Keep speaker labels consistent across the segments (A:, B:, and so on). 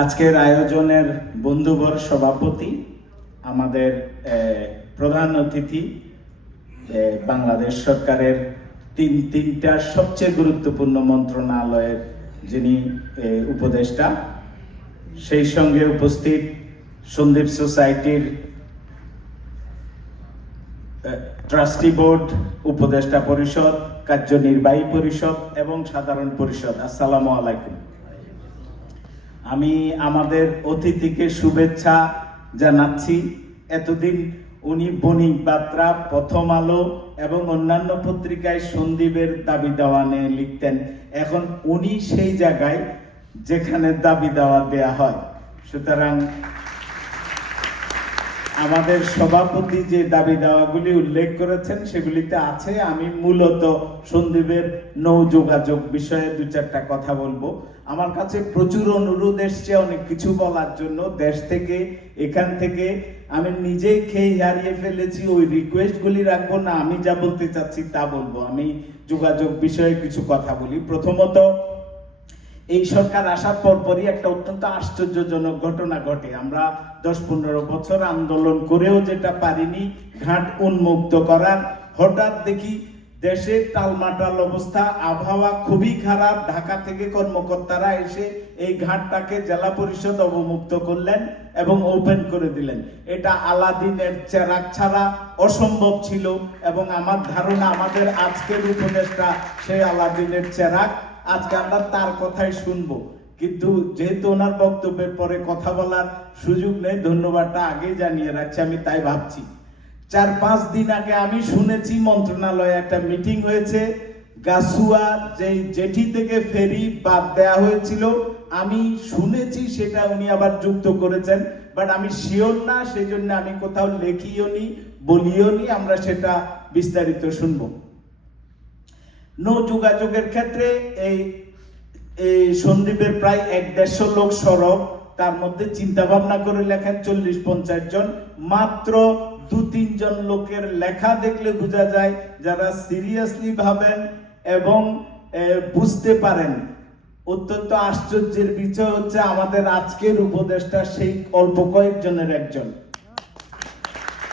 A: আজকের আয়োজনের বন্ধুবর সভাপতি, আমাদের প্রধান অতিথি বাংলাদেশ সরকারের তিন, তিনটা সবচেয়ে গুরুত্বপূর্ণ মন্ত্রণালয়ের যিনি উপদেষ্টা, সেই সঙ্গে উপস্থিত সন্দীপ সোসাইটির ট্রাস্টি বোর্ড, উপদেষ্টা পরিষদ, কার্যনির্বাহী পরিষদ এবং সাধারণ পরিষদ। আসসালামু আলাইকুম। আমি আমাদের অতিথিকে শুভেচ্ছা জানাচ্ছি। এতদিন উনি বণিক বার্তা প্রথম আলো এবং অন্যান্য পত্রিকায় সন্দীপের দাবি দেওয়া নিয়ে লিখতেন। এখন উনি সেই জায়গায় যেখানে দাবি দেওয়া দেয়া হয়। সুতরাং আমাদের সভাপতি যে দাবি দাওয়াগুলি উল্লেখ করেছেন, সেগুলিতে আছে, আমি মূলত সন্দীপের নৌ যোগাযোগ বিষয়ে দু চারটা কথা বলব। আমার কাছে প্রচুর অনুরোধ এসছে অনেক কিছু বলার জন্য। দেশ থেকে, এখান থেকে, আমি নিজেই খেয়ে হারিয়ে ফেলেছি, ওই রিকোয়েস্টগুলি রাখব না, আমি যা বলতে চাচ্ছি তা বলব। আমি যোগাযোগ বিষয়ে কিছু কথা বলি। প্রথমত এই সরকার আসার পরপরই একটা অত্যন্ত আশ্চর্যজনক ঘটনা ঘটে। আমরা দশ পনেরো বছর আন্দোলন করেও যেটা পারিনি, ঘাট উন্মুক্ত করার। হঠাৎ দেখি দেশে টালমাটাল অবস্থা, আবহাওয়া খুবই খারাপ। ঢাকা থেকে কর্মকর্তারা এসে এই ঘাটটাকে জেলা পরিষদ অবমুক্ত করলেন এবং ওপেন করে দিলেন। এটা আলাদিনের চেরাক ছাড়া অসম্ভব ছিল এবং আমার ধারণা আমাদের আজকের উপদেশটা সেই আলাদিনের চেরাক। আজকে আমরা তার কথাই শুনব। কিন্তু যেহেতু ওনার বক্তব্যের পরে কথা বলার সুযোগ নেই, ধন্যবাদটা আগে জানিয়ে রাখছি, আমি তাই ভাবছি। চার পাঁচ দিন আগে আমি শুনেছি মন্ত্রণালয়ে একটা মিটিং হয়েছে, গাছুয়া যে জেঠি থেকে ফেরি বাদ দেয়া হয়েছিল, আমি শুনেছি সেটা উনি আবার যুক্ত করেছেন, বাট আমি শিওর না সেই জন্য আমি কোথাও লেখিও নি বলিও নি আমরা সেটা বিস্তারিত শুনব। নৌ যোগাযোগের ক্ষেত্রে এই এই সন্দীপের প্রায় এক দেড়শো লোক সড়ক তার মধ্যে চিন্তা ভাবনা করে লেখেন চল্লিশ পঞ্চাশ জন। মাত্র দু তিনজন লোকের লেখা দেখলে বোঝা যায় যারা সিরিয়াসলি ভাবেন এবং বুঝতে পারেন। অত্যন্ত আশ্চর্যের বিষয় হচ্ছে আমাদের আজকের উপদেষ্টা সেই অল্প কয়েকজনের একজন।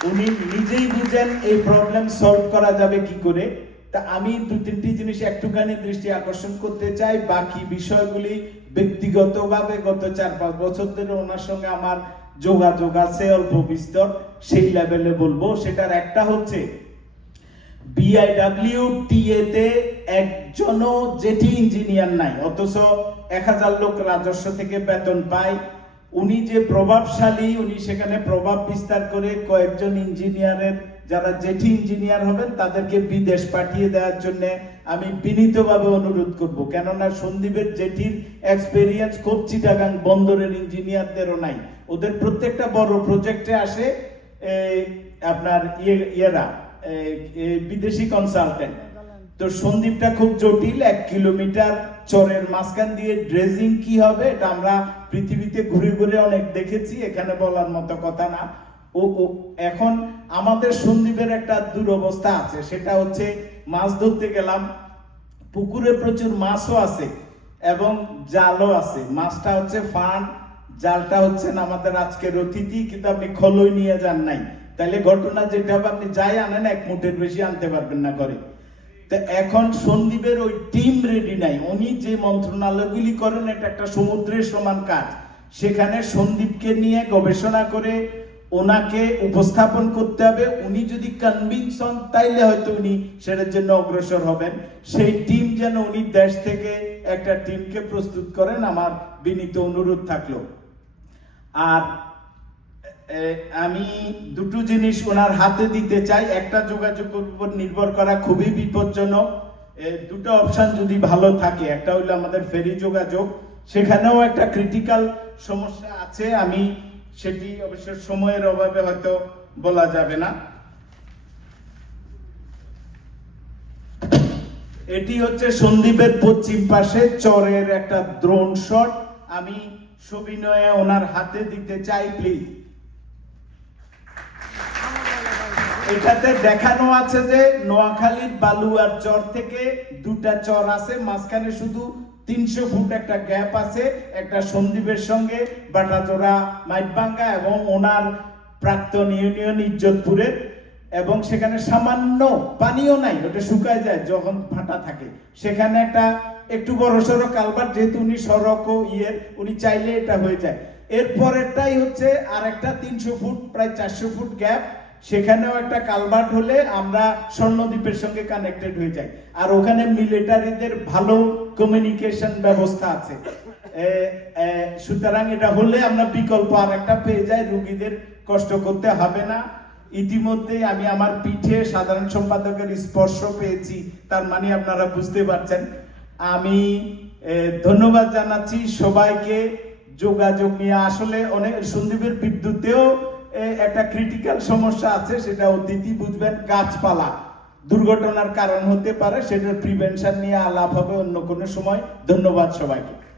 A: উনি নিজেই বুঝেন এই প্রবলেম সলভ করা যাবে কি করে। তা আমি দু তিনটি জিনিস একটুখানি দৃষ্টি আকর্ষণ করতে চাই। বাকি বিষয়গুলি ব্যক্তিগতভাবে গত চার পাঁচ বছর ধরে ওনার সঙ্গে আমার যোগাযোগ আছে, অল্প বিস্তর, সেই লেভেলে বলব। সেটার একটা হচ্ছে বিআইডাব্লিউ টিএ তে একজনও জেটি ইঞ্জিনিয়ার নাই, অথচ এক হাজার লোক রাজস্ব থেকে বেতন পায়। উনি যে প্রভাবশালী, উনি সেখানে প্রভাব বিস্তার করে কয়েকজন ইঞ্জিনিয়ারের যারা জেঠি ইঞ্জিনিয়ার হবেন, তাদেরকে বিদেশ পাঠিয়ে দেওয়ার জন্য আমি বিনীতভাবে অনুরোধ করব। কেননা সন্দীপের জেঠির এক্সপেরিয়েন্স খুব চিটাগাং বন্দরের ইঞ্জিনিয়ারদেরও নাই। ওদের প্রত্যেকটা বড় প্রজেক্টে আসে আপনার ইয়ে ইয়েরা বিদেশি কনসালটেন্ট তো সন্দীপটা খুব জটিল, এক কিলোমিটার চরের মাঝখান দিয়ে ড্রেজিং কি হবে, এটা আমরা পৃথিবীতে ঘুরে ঘুরে অনেক দেখেছি, এখানে বলার মতো কথা না। ও এখন আমাদের সন্দীপের একটা দুরবস্থা আছে, সেটা হচ্ছে মাছ ধরতে গেলাম, পুকুরে প্রচুর মাছও আছে এবং জালও আছে। মাছটা হচ্ছে ফান জালটা হচ্ছেন আমাদের আজকের অতিথি, কিন্তু আপনি খলই নিয়ে যান নাই। তাহলে ঘটনা যেটা হবে, আপনি যাই আনেন, এক মুঠের বেশি আনতে পারবেন না করে তো এখন সন্দীপের ওই টিম রেডি নাই। উনি যে মন্ত্রণালয়গুলি করেন, এটা একটা সমুদ্রের সমান কাজ। সেখানে সন্দীপকে নিয়ে গবেষণা করে ওনাকে উপস্থাপন করতে হবে। উনি যদি কনভিন্স হন তাইলে হয়তো উনি সেটার জন্য অগ্রসর হবেন। সেই টিম যেন উনি দেশ থেকে একটা টিমকে প্রস্তুত করেন, আমার বিনীত অনুরোধ থাকল। আর আমি দুটো জিনিস ওনার হাতে দিতে চাই। একটা যোগাযোগের উপর নির্ভর করা খুবই বিপজ্জনক। দুটো অপশন যদি ভালো থাকে, একটা হলো আমাদের ফেরি যোগাযোগ। সেখানেও একটা ক্রিটিক্যাল সমস্যা আছে। আমি সেটি অবশ্য সময়ের অভাবে হয়তো বলা যাবে না। এটি হচ্ছে সন্দীপের পশ্চিম পাশে চরের একটা দ্রোণ শট আমি সবিনয়ে ওনার হাতে দিতে চাই প্লিজ এটাতে দেখানো আছে যে নোয়াখালীর বালুয়ার চর থেকে দুটা চর আছে, মাঝখানে শুধু তিনশো ফুট একটা গ্যাপ আছে, একটা সন্দীপের সঙ্গে, বাটাচোরা মাইটবাঙ্গা এবং ওনার প্রাক্তন ইউনিয়ন ইজ্জতপুরের এবং সেখানে সামান্য পানিও নাই, ওটা শুকায় যায় যখন ফাটা থাকে। সেখানে একটা একটু বড় সড়ো কালবার যেহেতু উনি সড়ক ও ইয়ের, উনি চাইলে এটা হয়ে যায়। এরপরেরটাই হচ্ছে আর একটা তিনশো ফুট, প্রায় চারশো ফুট গ্যাপ। সেখানেও একটা কালভার্ট হলে আমরা স্বর্ণদ্বীপের সঙ্গে কানেক্টেড হয়ে যাই। আর ওখানে মিলিটারিদের ভালো কমিউনিকেশন ব্যবস্থা আছে। সুতরাং এটা হলে আমরা বিকল্প আর একটা পেয়ে যাই, রুগীদের কষ্ট করতে হবে না। ইতিমধ্যেই আমি আমার পিঠে সাধারণ সম্পাদকের স্পর্শ পেয়েছি, তার মানে আপনারা বুঝতে পারছেন। আমি ধন্যবাদ জানাচ্ছি সবাইকে। যোগাযোগ নিয়ে আসলে অনেক, সন্দীপের বিদ্যুতেও একটা ক্রিটিক্যাল সমস্যা আছে, সেটা অতিথি বুঝবেন, গাছপালা। দুর্ঘটনার কারণ হতে পারে, সেটার প্রিভেনশন নিয়ে আলাপ হবে অন্য কোনো সময়। ধন্যবাদ সবাইকে।